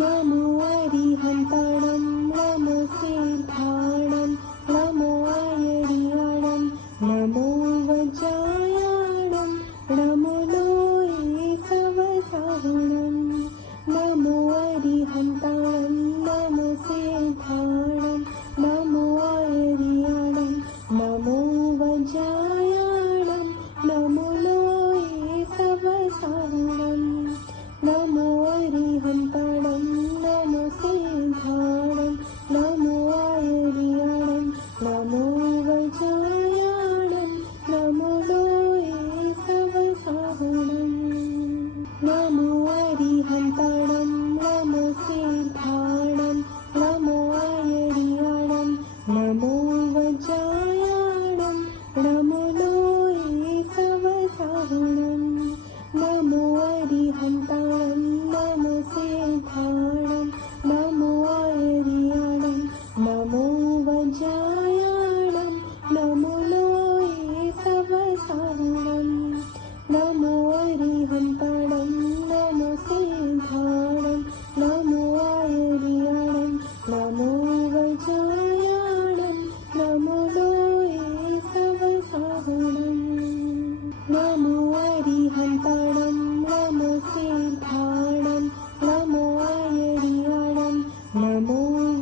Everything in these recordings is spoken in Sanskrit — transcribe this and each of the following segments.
नमो अरिहन्ताणं नमो सिद्धाणं नमो आयर्याणं नमो वज्रायाणं नमो लोये सवसाहुणं नमो अरिहन्ताणं नमो सिद्धाणं नमो आयर्याणं नमो वज्रायाणं नमो लोये सवसाहुणं नमो अरिहन्ताणं नमो सिद्धाणं नमो आयर्याणं नमो वज्रायाणं नमो लोये सवसाहुणं नमो अरिहन्ताणं नमो सिद्धाणं नमो आयर्याणं नमो वज्रायाणं नमो लोये सवसाहुणं नमो अरिहन्ताणं नमो सिद्धाणं नमो आयर्याणं नमो वज्रायाणं नमो लोये सवसाहुणं नमो अरिहन्ताणं नमो सिद्धाणं नमो आयर्याणं नमो वज्रायाणं नमो लोये सवसाहुणं नमो अरिहन्ताणं नमो सिद्धाणं नमो आयर्याणं नमो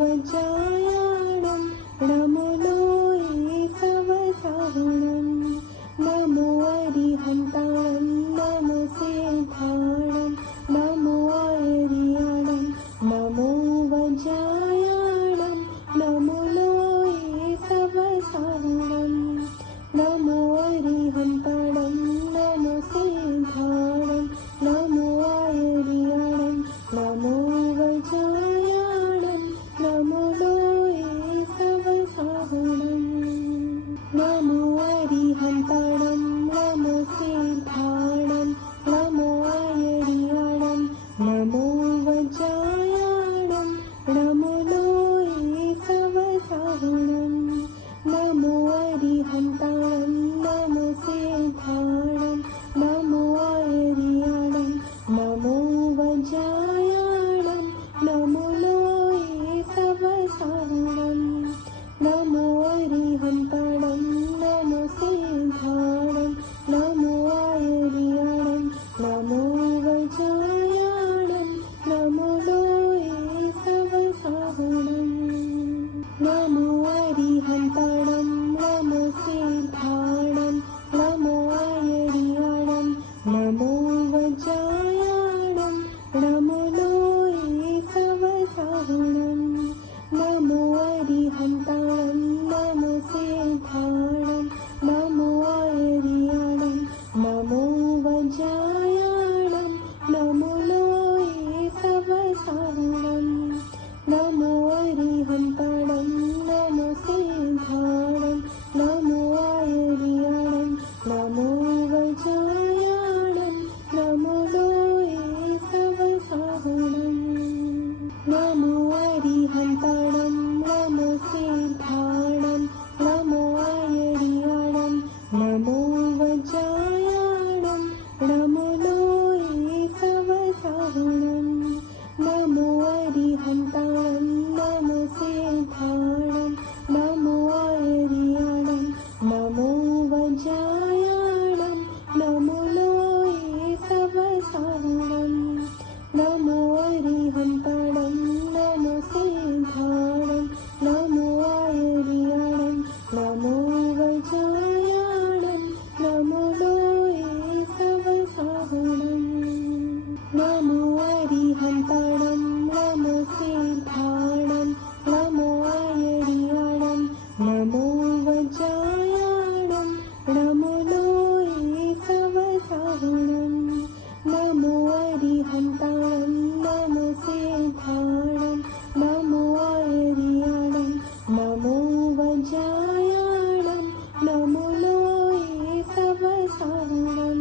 वज्रायाणं नमो लोये सवसाहुणं नमो अरिहन्ताणं नमो सिद्धाणं नमो आयर्याणं नमो वज्रायाणं नमो लोये सवसाहुणं नमो अरिहन्ताणं नमो सिद्धाणं नमो आयर्याणं नमो वज्रायाणं नमो लोये सवसाहुणं नमो अरिहन्ताणं नमो सिद्धाणं नमो आयर्याणं नमो वज्रायाणं नमो लोये सवसाहुणं नमो अरिहन्ताणं नमो सिद्धाणं नमो आयर्याणं नमो वज्रायाणं नमो लोये सवसाहुणं नमो अरिहन्ताणं नमो सिद्धाणं नमो आयर्याणं नमो वज्रायाणं नमो लोये सवसाहुणं नमो अरिहन्ताणं नमो सिद्धाणं नमो आयर्याणं नमो वज्रायाणं नमो लोये सवसाहुणं नमो अरिहन्ताणं नमो सिद्धाणं नमो आयर्याणं नमो वज्रायाणं नमो लोये सवसाहुणं नमो अरिहन्ताणं नमो सिद्धाणं नमो आयर्याणं नमो वज्रायाणं नमो लोये सवसाहुणं नमो अरिहन्ताणं नमो सिद्धाणं नमो आयर्याणं नमो वज्रायाणं नमो लोये सवसाहुणं नमो अरिहन्ताणं नमो सिद्धाणं नमो आयर्याणं नमो वज्रायाणं नमो लोये सवसाहुणं नमो अरिहन्ताणं नमो सिद्धाणं नमो आयर्याणं नमो वज्रायाणं नमो लोये सवसाहुणं नमो अरिहन्ताणं नमो सिद्धाणं नमो आयर्याणं नमो वज्रायाणं नमो लोये सवसाहुणं नमो अरिहन्ताणं नमो सिद्धाणं नमो आयर्याणं नमो वज्रायाणं नमो लोये सवसाहुणं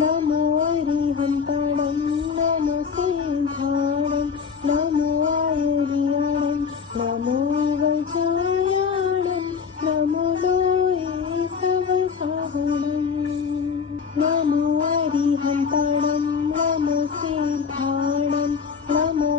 नमो अरिहन्ताणं नमो सिद्धाणं नमो आयर्याणं नमो वज्रायाणं नमो लोये सवसाहुणं नमो अरिहन्ताणं नमो सिद्धाणं नमो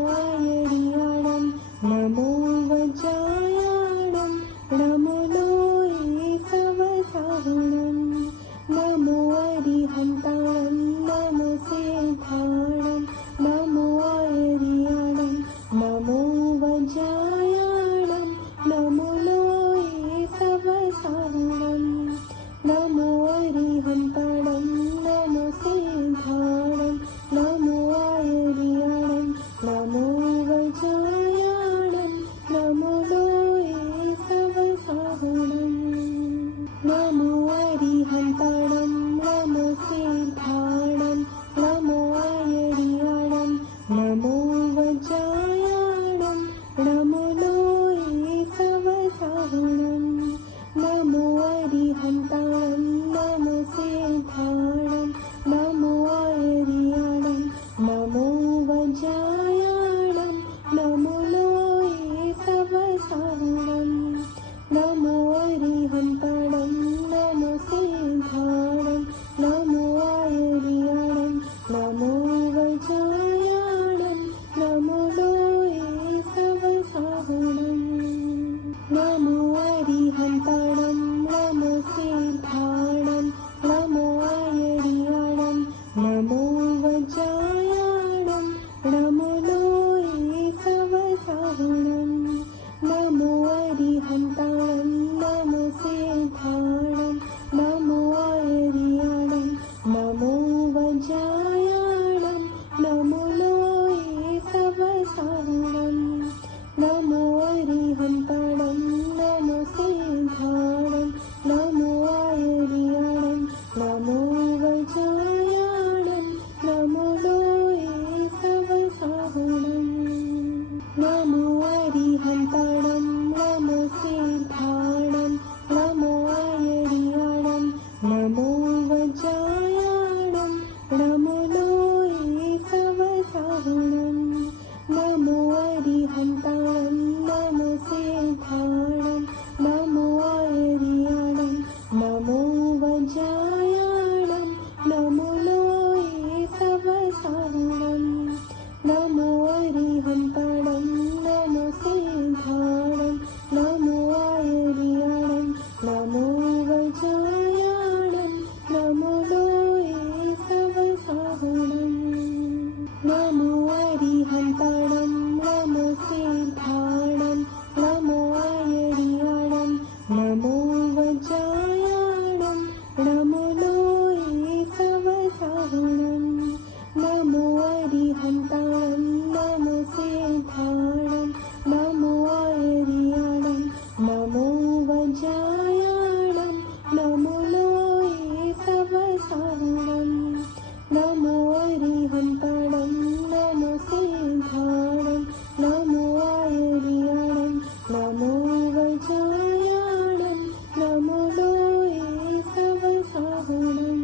सवसाहुणं नमो अरिहन्ताणं नमो सिद्धाणं नमो आयर्याणं नमो वज्रायाणं नमो लोये सवसाहुणं नमो अरिहन्ताणं नमो सिद्धाणं नमो आयर्याणं नमो वज्रायाणं नमो लोये सवसाहुणं नमो अरिहन्ताणं नमो सिद्धाणं नमो आयर्याणं नमो वज्रायाणं नमो लोये सवसाहुणं नमो अरिहन्ताणं नमो सिद्धाणं नमो आयर्याणं नमो वज्रायाणं नमो लोये सवसाहुणं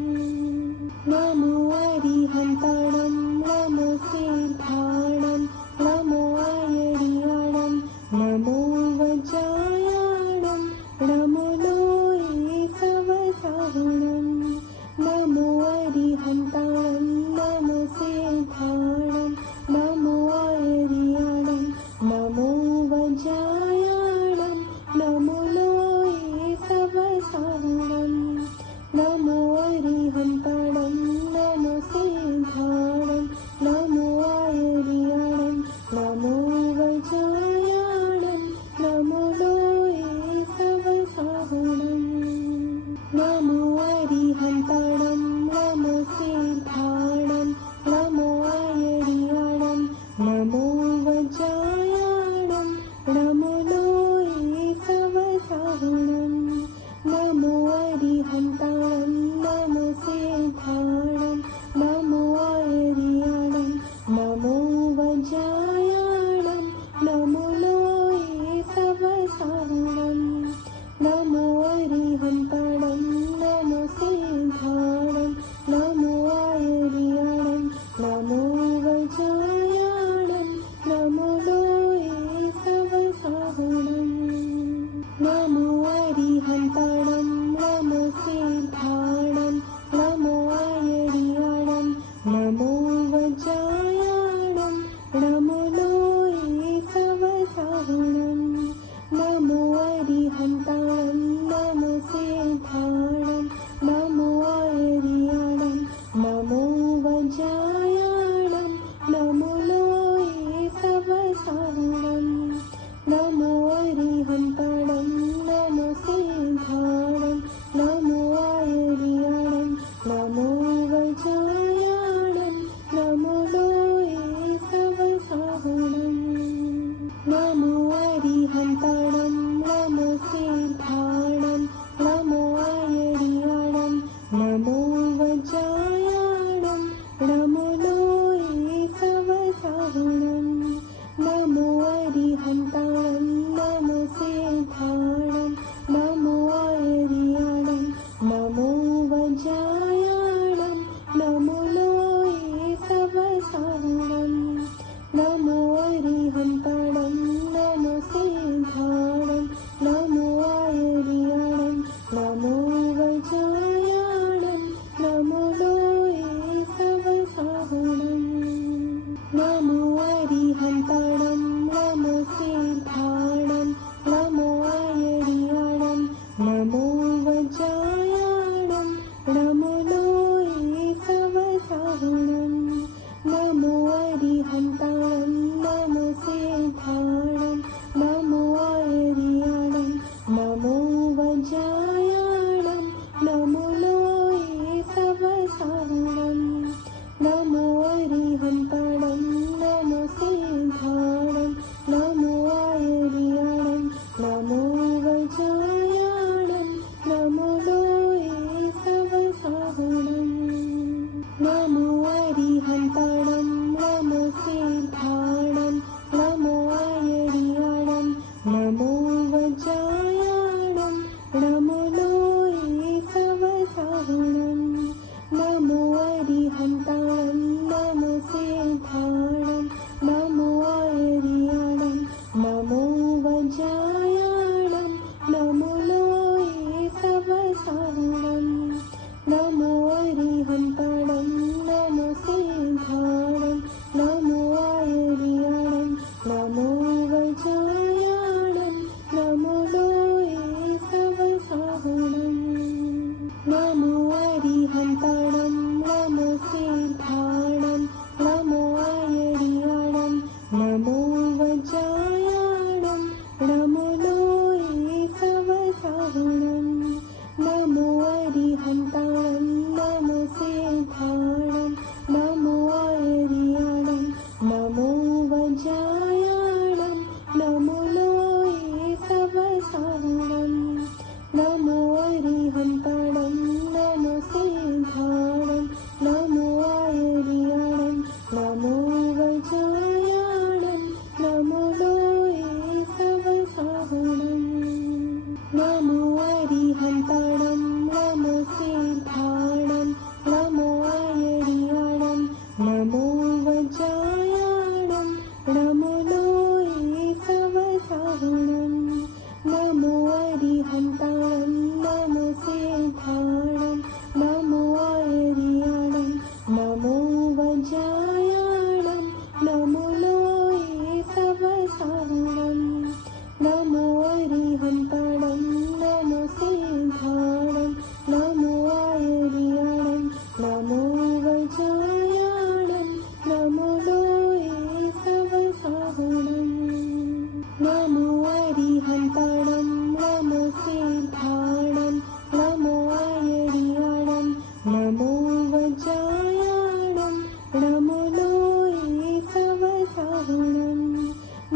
नमो अरिहन्ताणं नमो सिद्धाणं नमो आयर्याणं नमो वज्रायाणं नमो लोये सवसाहुणं नमो अरिहन्ताणं नमो सिद्धाणं नमो आयर्याणं नमो वज्रायाणं नमो लोये सवसाहुणं नमो अरिहन्ताणं नमो सिद्धाणं नमो आयर्याणं नमो वज्रायाणं नमो लोये सवसाहुणं नमो अरिहन्ताणं नमो सिद्धाणं नमो आयर्याणं नमो वज्रायाणं नमो लोये सवसाहुणं नमो अरिहन्ताणं नमो सिद्धाणं नमो आयर्याणं नमो वज्रायाणं नमो लोये सवसाहुणं नमो अरिहन्ताणं नमो सिद्धाणं नमो आयर्याणं नमो वज्रायाणं नमो लोये सवसाहुणं नमो अरिहन्ताणं नमो सिद्धाणं नमो आयर्याणं नमो वज्रायाणं नमो लोये सवसाहुणं नमो अरिहन्ताणं नमो सिद्धाणं नमो आयर्याणं नमो वज्रायाणं नमो लोये सवसाहुणं नमो अरिहन्ताणं नमो सिद्धाणं नमो आयर्याणं नमो वज्रायाणं नमो लोये सवसाहुणं नमो अरिहन्ताणं नमो सिद्धाणं नमो आयर्याणं नमो वज्रायाणं नमो लोये सवसाहुणं नमो अरिहन्ताणं नमो सिद्धाणं नमो आयर्याणं नमो वज्रायाणं नमो लोये सवसाहुणं नमो अरिहन्ताणं नमो सिद्धाणं नमो आयर्याणं नमो वज्रायाणं नमो लोये सवसाहुणं नमो अरिहन्ताणं नमो सिद्धाणं नमो आयर्याणं नमो वज्रायाणं नमो लोये सवसाहुणं नमो अरिहन्ताणं नमो सिद्धाणं नमो आयर्याणं नमो वज्रायाणं नमो लोये सवसाहुणं नमो अरिहन्ताणं नमो सिद्धाणं नमो आयर्याणं वज्रायाणं नमो लोये सवसाहुणं नमो अरिहन्ताणं नमो सिद्धाणं नमो आयर्याणं नमो वज्रायाणं नमो लोये सवसाहुणं नमो अरिहन्ताणं नमो सिद्धाणं नमो आयर्याणं नमो वज्रायाणं नमो लोये सवसाहुणं नमो अरिहन्ताणं नमो सिद्धाणं नमो आयर्याणं नमो वज्रायाणं नमो लोये सवसाहुणं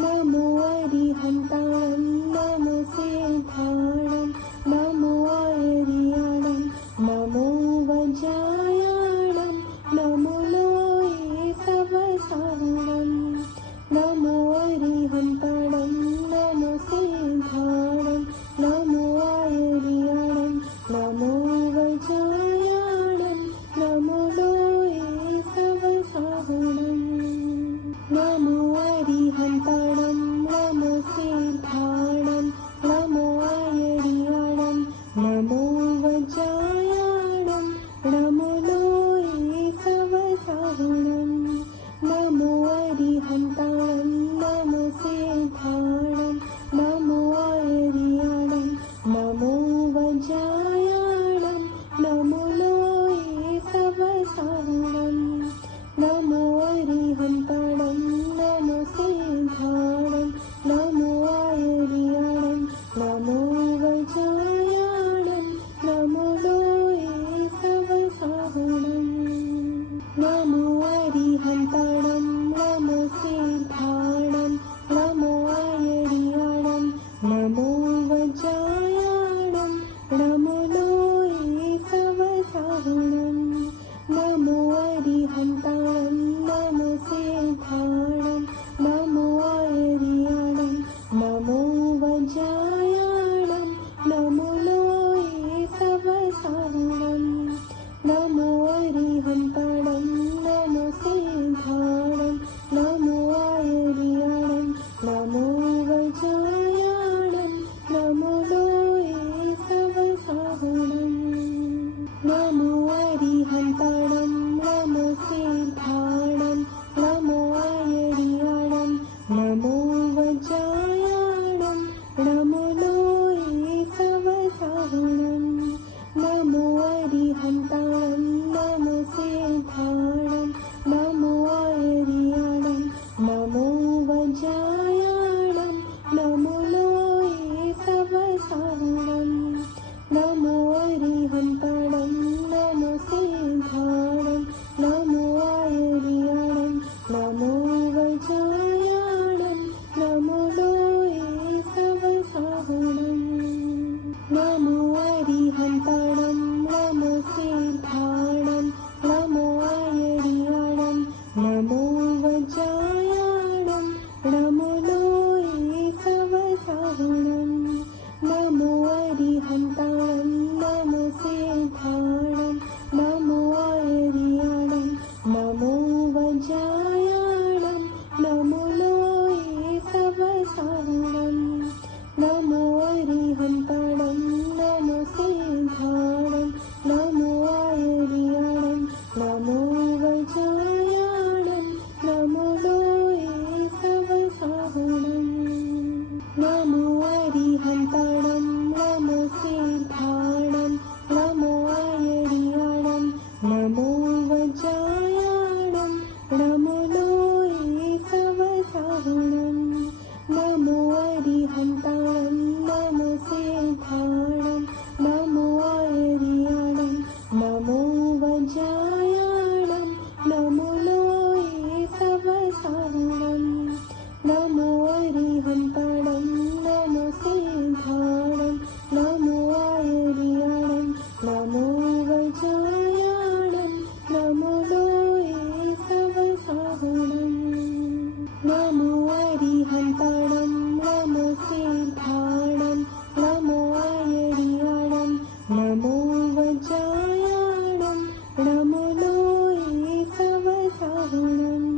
नमो अरिहन्ताणं नमो सिद्धाणं नमो आयर्याणं नमो वज्रायाणं नमो लोये सवसाहुणं नमो अरिहन्ताणं नमो सिद्धाणं नमो आयर्याणं नमो वज्रायाणं नमो लोये सवसाहुणं नमो अरिहन्ताणं नमो सिद्धाणं नमो आयर्याणं नमो वज्रायाणं नमो लोये सवसाहुणं नमो अरिहन्ताणं नमो सिद्धाणं नमो आयर्याणं नमो वज्रायाणं नमो लोये सवसाहुणं नमो अरिहन्ताणं नमो सिद्धाणं नमो आयर्याणं नमो वज्रायाणं नमो लोये सवसाहुणं नमो अरिहन्ताणं नमो सिद्धाणं नमो आयर्याणं नमो वज्रायाणं नमो लोये सवसाहुणं नमो अरिहन्ताणं नमो सिद्धाणं नमो आयर्याणं नमो वज्रायाणं नमो लोये सवसाहुणं नमो अरिहन्ताणं नमो सिद्धाणं नमो आयर्याणं नमो वज्रायाणं नमो लोये सवसाहुणं नमो अरिहन्ताणं नमो सिद्धाणं नमो आयर्याणं नमो वज्रायाणं नमो लोये सवसाहुणं नमो अरिहन्ताणं नमो सिद्धाणं नमो आयर्याणं नमो वज्रायाणं नमो लोये सवसाहुणं नमो अरिहन्ताणं नमो सिद्धाणं नमो आयर्याणं नमो वज्रायाणं नमो लोये सवसाहुणं नमो अरिहन्ताणं नमो सिद्धाणं नमो आयर्याणं नमो वज्रायाणं नमो लोये सवसाहुणं नमो अरिहन्ताणं नमो सिद्धाणं नमो आयर्याणं नमो वज्रायाणं नमो लोये सवसाहुणं नमो अरिहन्ताणं नमो सिद्धाणं नमो आयर्याणं नमो वज्रायाणं नमो लोये सवसाहुणं नमो अरिहन्ताणं नमो सिद्धाणं नमो आयर्याणं नमो वज्रायाणं नमो लोये सवसाहुणं नमो अरिहन्ताणं नमो सिद्धाणं नमो आयर्याणं नमो वज्रायाणं नमो लोये सवसाहुणं नमो अरिहन्ताणं नमो सिद्धाणं नमो आयर्याणं नमो वज्रायाणं नमो लोये सवसाहुणं नमो अरिहन्ताणं नमो सिद्धाणं नमो आयर्याणं नमो वज्रायाणं नमो लोये सवसाहुणं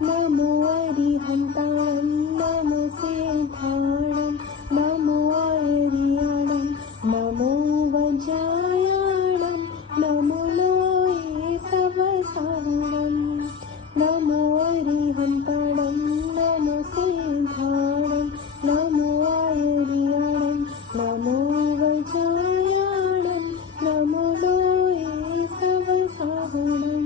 नमो अरिहन्ताणं नमो सिद्धाणं नमो आयर्याणं नमो वज्रायाणं नमो लोये सवसाहुणं नमो अरिहन्ताणं नमो सिद्धाणं नमो आयर्याणं नमो वज्रायाणं नमो लोये सवसाहुणं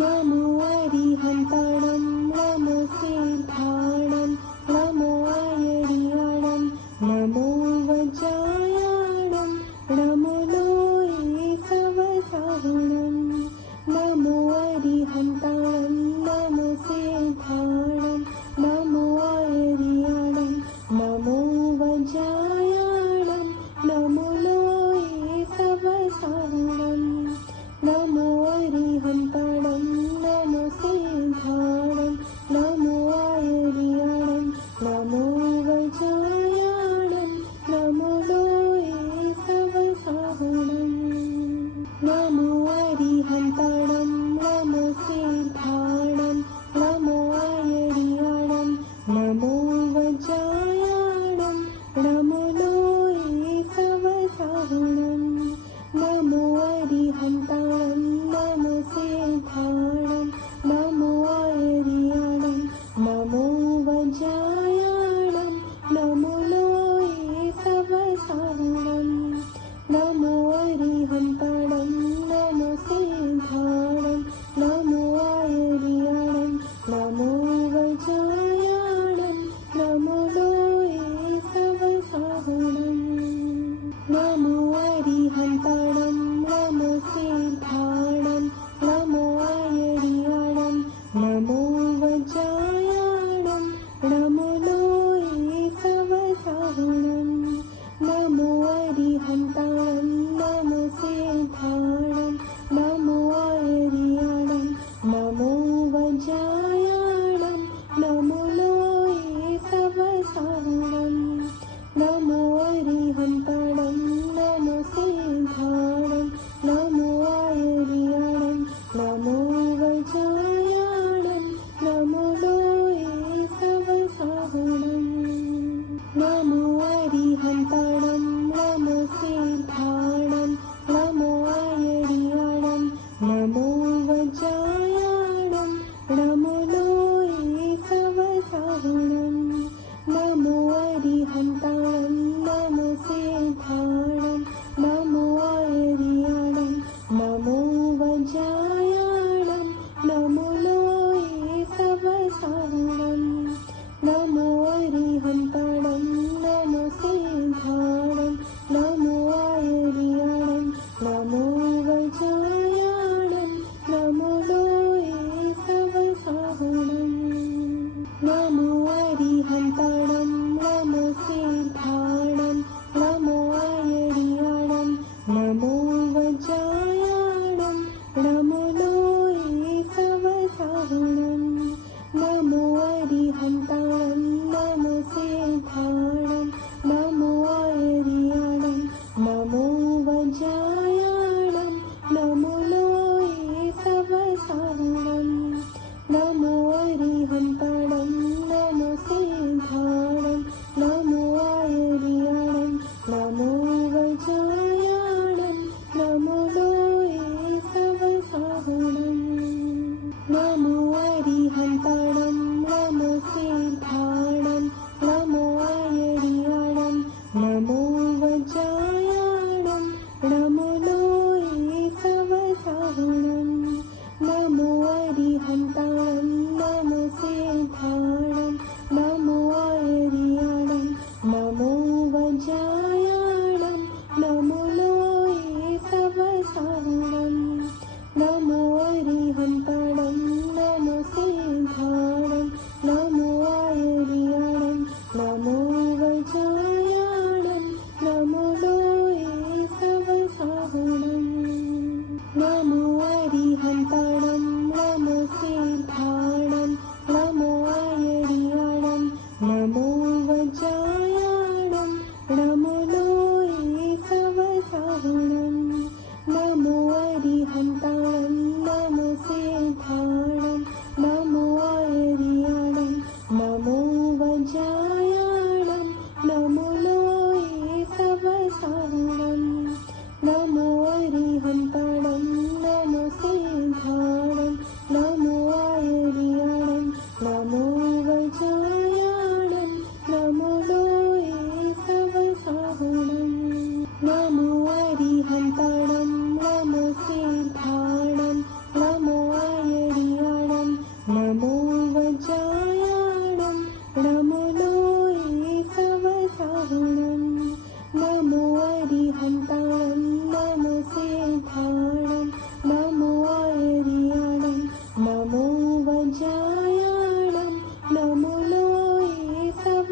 नमो अरिहन्ताणं नमो सिद्धाणं नमो आयर्याणं नमो वज्रायाणं नमो लोये सवसाहुणं नमो अरिहन्ताणं नमो सिद्धाणं नमो आयर्याणं नमो वज्रायाणं नमो लोये सवसाहुणं नमो अरिहन्ताणं नमो सिद्धाणं नमो आयर्याणं नमो वज्रायाणं नमो लोये सवसाहुणं नमो अरिहन्ताणं नमो सिद्धाणं नमो आयर्याणं नमो वज्रायाणं नमो लोये सवसाहुणं नमो अरिहन्ताणं नमो सिद्धाणं नमो आयर्याणं नमो वज्रायाणं नमो लोये सवसाहुणं नमो अरिहन्ताणं नमो सिद्धाणं नमो आयर्याणं नमो वज्रायाणं नमो लोये सवसाहुणं नमो अरिहन्ताणं नमो सिद्धाणं नमो आयर्याणं नमो वज्रायाणं नमो लोये सवसाहुणं नमो अरिहन्ताणं नमो सिद्धाणं नमो आयर्याणं नमो वज्रायाणं नमो लोये सवसाहुणं नमो अरिहन्ताणं नमो सिद्धाणं नमो आयर्याणं नमो वज्रायाणं नमो लोये सवसाहुणं नमो अरिहन्ताणं नमो सिद्धाणं नमो आयर्याणं नमो वज्रायाणं नमो लोये सवसाहुणं नमो अरिहन्ताणं नमो सिद्धाणं नमो आयर्याणं नमो वज्रायाणं नमो लोये सवसाहुणं नमो अरिहन्ताणं नमो सिद्धाणं नमो आयर्याणं नमो वज्रायाणं नमो लोये सवसाहुणं नमो अरिहन्ताणं नमो सिद्धाणं नमो आयर्याणं नमो वज्रायाणं नमो लोये सवसाहुणं नमो अरिहन्ताणं नमो सिद्धाणं नमो आयर्याणं नमो वज्रायाणं नमो लोये सवसाहुणं नमो अरिहन्ताणं नमो सिद्धाणं नमो आयर्याणं नमो वज्रायाणं नमो लोये सवसाहुणं नमो अरिहन्ताणं नमो सिद्धाणं नमो आयर्याणं नमो वज्रायाणं नमो लोये सवसाहुणं नमो अरिहन्ताणं नमो सिद्धाणं नमो आयर्याणं नमो वज्रायाणं नमो लोये सवसाहुणं नमो अरिहन्ताणं नमो सिद्धाणं नमो आयर्याणं नमो वज्रायाणं नमो लोये सवसाहुणं नमो अरिहन्ताणं नमो सिद्धाणं नमो आयर्याणं नमो वज्रायाणं नमो लोये सवसाहुणं नमो अरिहन्ताणं नमो सिद्धाणं नमो वज्रायाणं नमो लोयेशवसारणं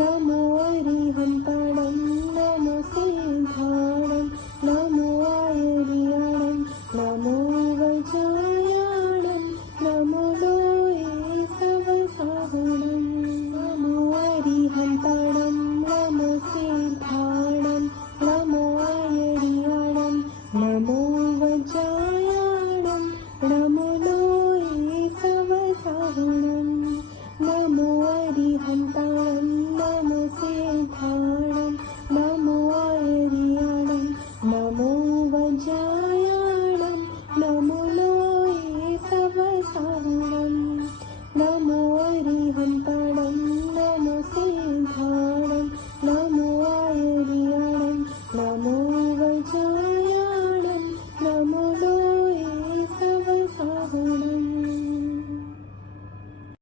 नमो अरिहन्ताणं नमो सिंहाणं नमो आयर्याणं नमो वज्रायाणं नमो लोयेशवसारणं नमो अरिहन्ताणं नमो सिंहाणं नमो आयर्याणं नमो वज्रायाणं नमो लोयेशवसारणं नमो अरिहन्ताणं नमो सिंहाणं नमो आयर्याणं नमो वज्रायाणं नमो लोयेशवसारणं